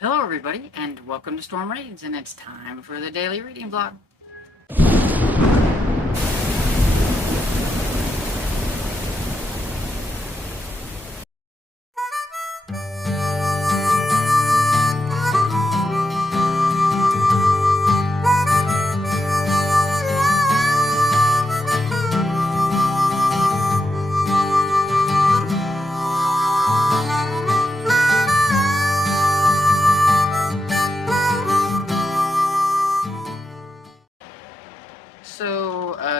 Hello everybody, and welcome to Storm Raids, and it's time for the daily reading vlog.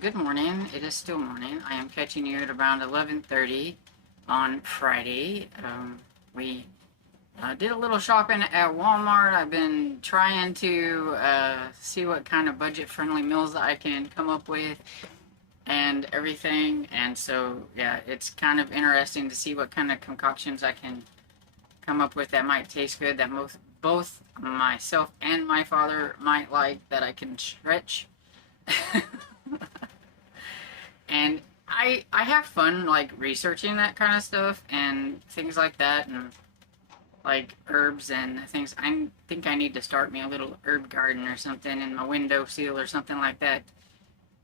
Good morning. It is still morning. I am catching you at around 11:30 on Friday. We did a little shopping at Walmart. I've been trying to see what kind of budget-friendly meals I can come up with and everything. And so, yeah, it's kind of interesting to see what kind of concoctions I can come up with that might taste good, that both myself and my father might like, that I can stretch. And I have fun like researching that kind of stuff and things like that, and like herbs and things. I think I need to start me a little herb garden or something in my windowsill or something like that,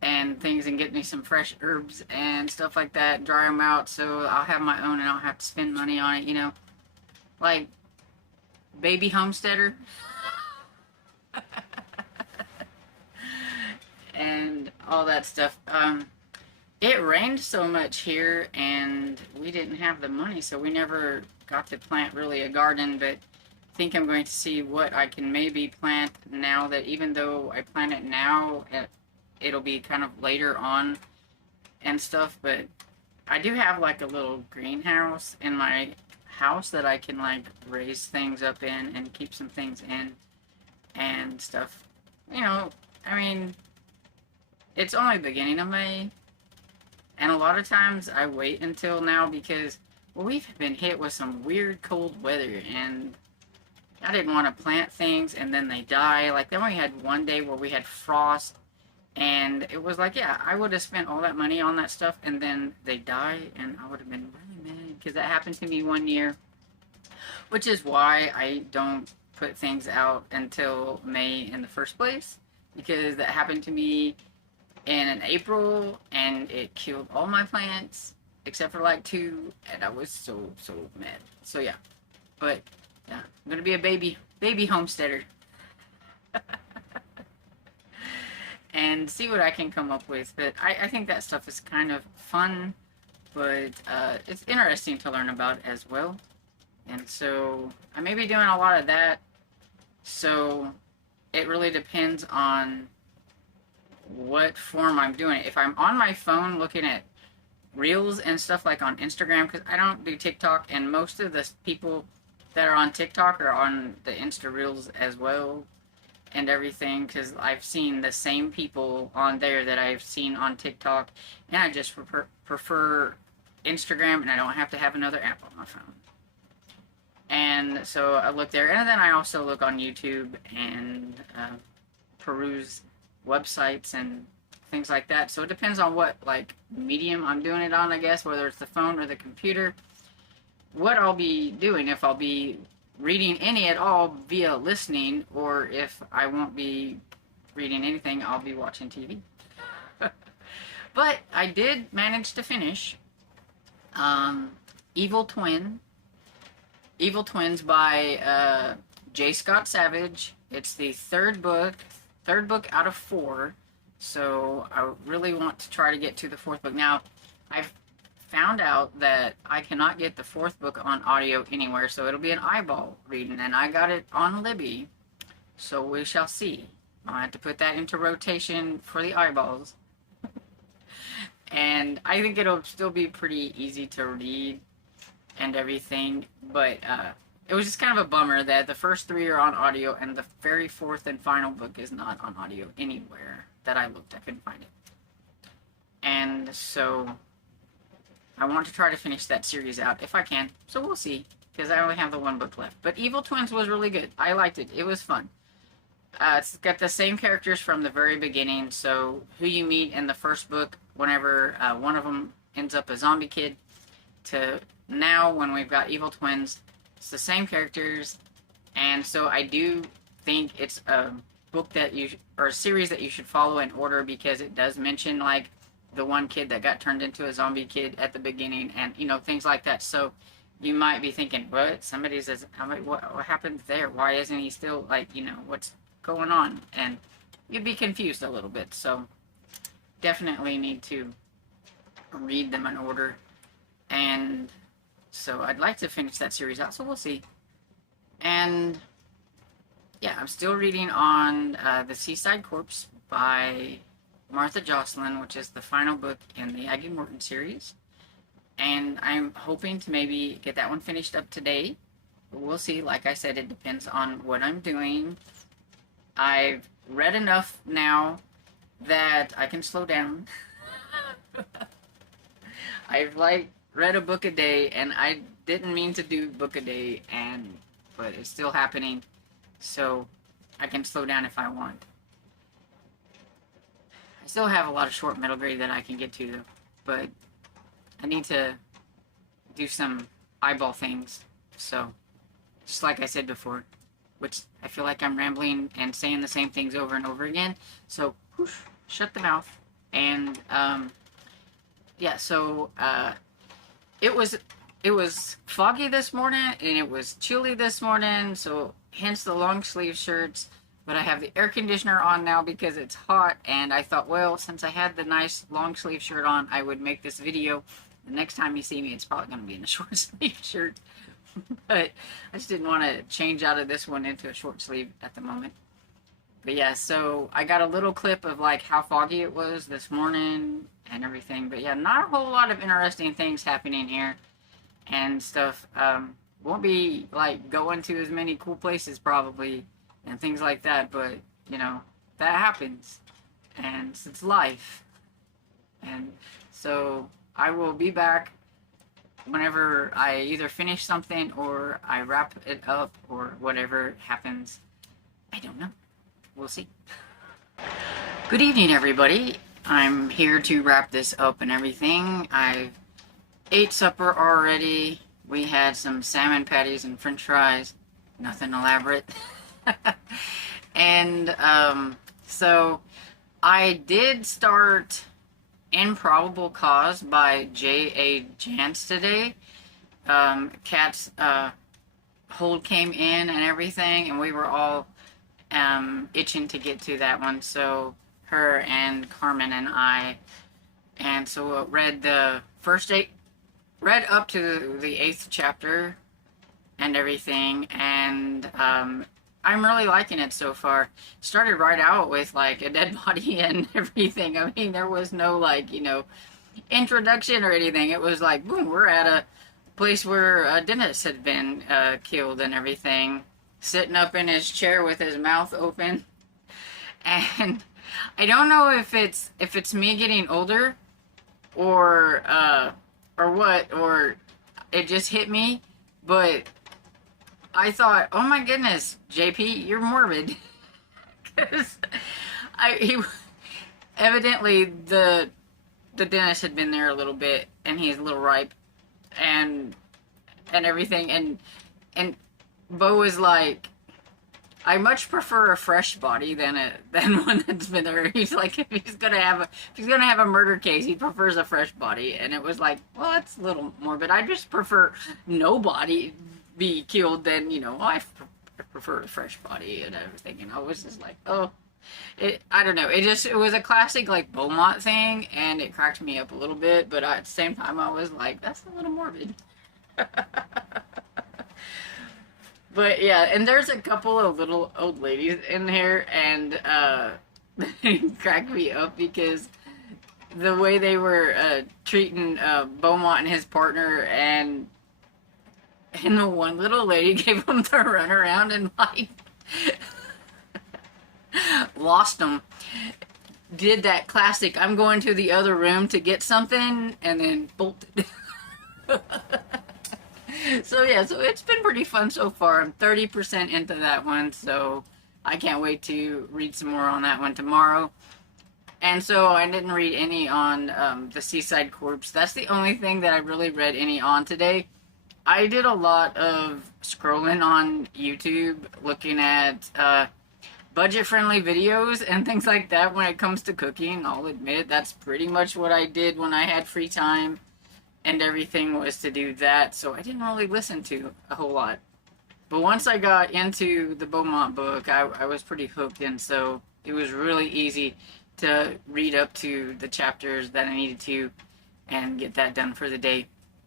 and things, and get me some fresh herbs and stuff like that, dry them out so I'll have my own and I don't have to spend money on it, like baby homesteader. And all that stuff. It rained so much here, and we didn't have the money, so we never got to plant really a garden, but I think I'm going to see what I can maybe plant now, that even though I plant it now, it'll be kind of later on and stuff, but I do have like a little greenhouse in my house that I can like raise things up in and keep some things in and stuff. You know, I mean, it's only beginning of May, and a lot of times I wait until now because, well, we've been hit with some weird cold weather, and I didn't want to plant things and then they die. Like, then we had one day where we had frost, and it was like, yeah, I would have spent all that money on that stuff and then they die, and I would have been really mad because that happened to me one year, which is why I don't put things out until May in the first place, because that happened to me in April, and it killed all my plants except for like two, and I was so mad. So yeah, but yeah, I'm gonna be a baby homesteader and see what I can come up with. But I think that stuff is kind of fun, but it's interesting to learn about as well. And so I may be doing a lot of that. So it really depends on what form I'm doing it. If I'm on my phone looking at reels and stuff like on Instagram, because I don't do TikTok, and most of the people that are on TikTok are on the Insta reels as well and everything, because I've seen the same people on there that I've seen on TikTok, and I just prefer Instagram, and I don't have to have another app on my phone. And so I look there, and then I also look on YouTube and peruse websites and things like that. So it depends on what like medium I'm doing it on, I guess, whether it's the phone or the computer, what I'll be doing, if I'll be reading any at all via listening, or if I won't be reading anything, I'll be watching TV. But I did manage to finish Evil Twin. Evil Twins by J. Scott Savage. It's the third book out of 4. So I really want to try to get to the 4th book. Now, I've found out that I cannot get the 4th book on audio anywhere, so it'll be an eyeball reading, and I got it on Libby, so we shall see. I'll have to put that into rotation for the eyeballs. And I think it'll still be pretty easy to read and everything, but it was just kind of a bummer that the first 3 are on audio, and the very 4th and final book is not on audio anywhere that I looked. I couldn't find it. And so I want to try to finish that series out if I can. So we'll see, because I only have the 1 book left. But Evil Twins was really good. I liked it. It was fun. It's got the same characters from the very beginning. So who you meet in the first book, whenever one of them ends up a zombie kid, to now when we've got Evil Twins, it's the same characters, And so I do think it's a book that or a series that you should follow in order, because it does mention like the one kid that got turned into a zombie kid at the beginning, and things like that. So you might be thinking, what? Somebody says, what happened there? Why isn't he still, like, what's going on? And you'd be confused a little bit. So definitely need to read them in order. And so I'd like to finish that series out, so we'll see. And yeah, I'm still reading on The Seaside Corpse by Martha Jocelyn, which is the final book in the Aggie Morton series. And I'm hoping to maybe get that one finished up today. But we'll see. Like I said, it depends on what I'm doing. I've read enough now that I can slow down. I've read a book a day, and I didn't mean to do book a day, but it's still happening, so I can slow down if I want. I still have a lot of short middle grade that I can get to, though, but I need to do some eyeball things. So just like I said before, which I feel like I'm rambling and saying the same things over and over again, so whoosh, shut the mouth. And yeah, so it was foggy this morning, and it was chilly this morning, so hence the long sleeve shirts. But I have the air conditioner on now because it's hot, and I thought, well, since I had the nice long sleeve shirt on, I would make this video. The next time you see me, it's probably going to be in a short sleeve shirt. But I just didn't want to change out of this one into a short sleeve at the moment. But yeah, so I got a little clip of like how foggy it was this morning and everything. But yeah, not a whole lot of interesting things happening here and stuff. Won't be like going to as many cool places probably and things like that, but that happens, and it's life. And so I will be back whenever I either finish something or I wrap it up or whatever happens. I don't know. We'll see. Good evening, everybody. I'm here to wrap this up and everything. I've ate supper already. We had some salmon patties and french fries. Nothing elaborate. And so I did start Improbable Cause by J.A. Jance today. Kat's hold came in and everything, and we were all itching to get to that one. So her and Carmen and I, and so read the first read up to the 8th chapter and everything, and I'm really liking it so far. Started right out with like a dead body and everything. I mean, there was no like, introduction or anything. It was like, boom, we're at a place where Dennis had been killed and everything, sitting up in his chair with his mouth open. And I don't know if it's me getting older or what, or it just hit me, but I thought, oh my goodness, JP, you're morbid. Because evidently the dentist had been there a little bit, and he's a little ripe, and everything, and Bo was like, I much prefer a fresh body than one that's been there. He's like, if he's gonna have a murder case, he prefers a fresh body, and it was like, well, that's a little morbid. I just prefer no body be killed than, I prefer a fresh body and everything. And I was just like, oh, I don't know. It was a classic like Beaumont thing, and it cracked me up a little bit. But at the same time, I was like, that's a little morbid. But yeah, and there's a couple of little old ladies in here, and they cracked me up because the way they were treating Beaumont and his partner, and the one little lady gave him the runaround and like lost him. Did that classic, I'm going to the other room to get something, and then bolted. So yeah, so it's been pretty fun so far. I'm 30% into that one, so I can't wait to read some more on that one tomorrow. And so I didn't read any on the Seaside Corpse. That's the only thing that I really read any on today. I did a lot of scrolling on YouTube, looking at budget-friendly videos and things like that when it comes to cooking. I'll admit that's pretty much what I did when I had free time and everything was to do that. So I didn't really listen to a whole lot. But once I got into the Beaumont book, I was pretty hooked, and so it was really easy to read up to the chapters that I needed to and get that done for the day.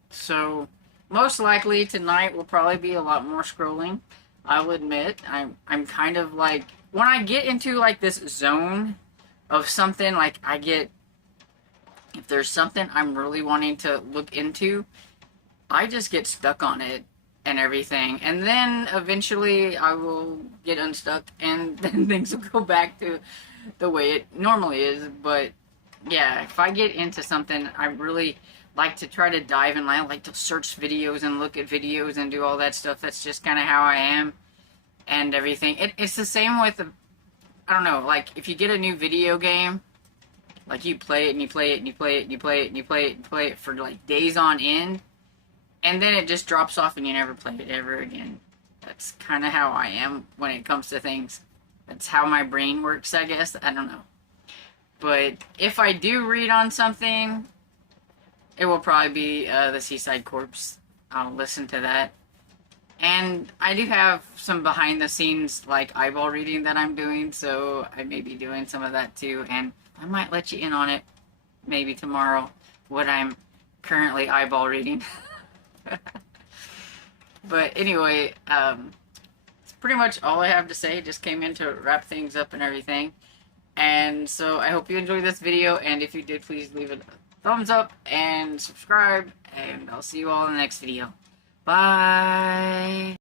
So most likely tonight will probably be a lot more scrolling. I'll admit I'm kind of like, when I get into like this zone of something, like I get, if there's something I'm really wanting to look into, I just get stuck on it and everything, and then eventually I will get unstuck and then things will go back to the way it normally is. But yeah, if I get into something, I really like to try to dive in. I like to search videos and look at videos and do all that stuff. That's just kind of how I am and everything. It's the same with, I don't know, like if you get a new video game, like you play it and you play it and you play it and you play it and you play it and play it for like days on end, and then it just drops off and you never play it ever again. That's kind of how I am when it comes to things. That's how my brain works, I guess. I don't know. But if I do read on something, it will probably be the Seaside Corpse. I'll listen to that. And I do have some behind the scenes like eyeball reading that I'm doing, so I may be doing some of that too, and I might let you in on it maybe tomorrow, what I'm currently eyeball reading. But anyway, it's pretty much all I have to say. Just came in to wrap things up and everything. And so I hope you enjoyed this video, and if you did, please leave it a thumbs up and subscribe, and I'll see you all in the next video. Bye!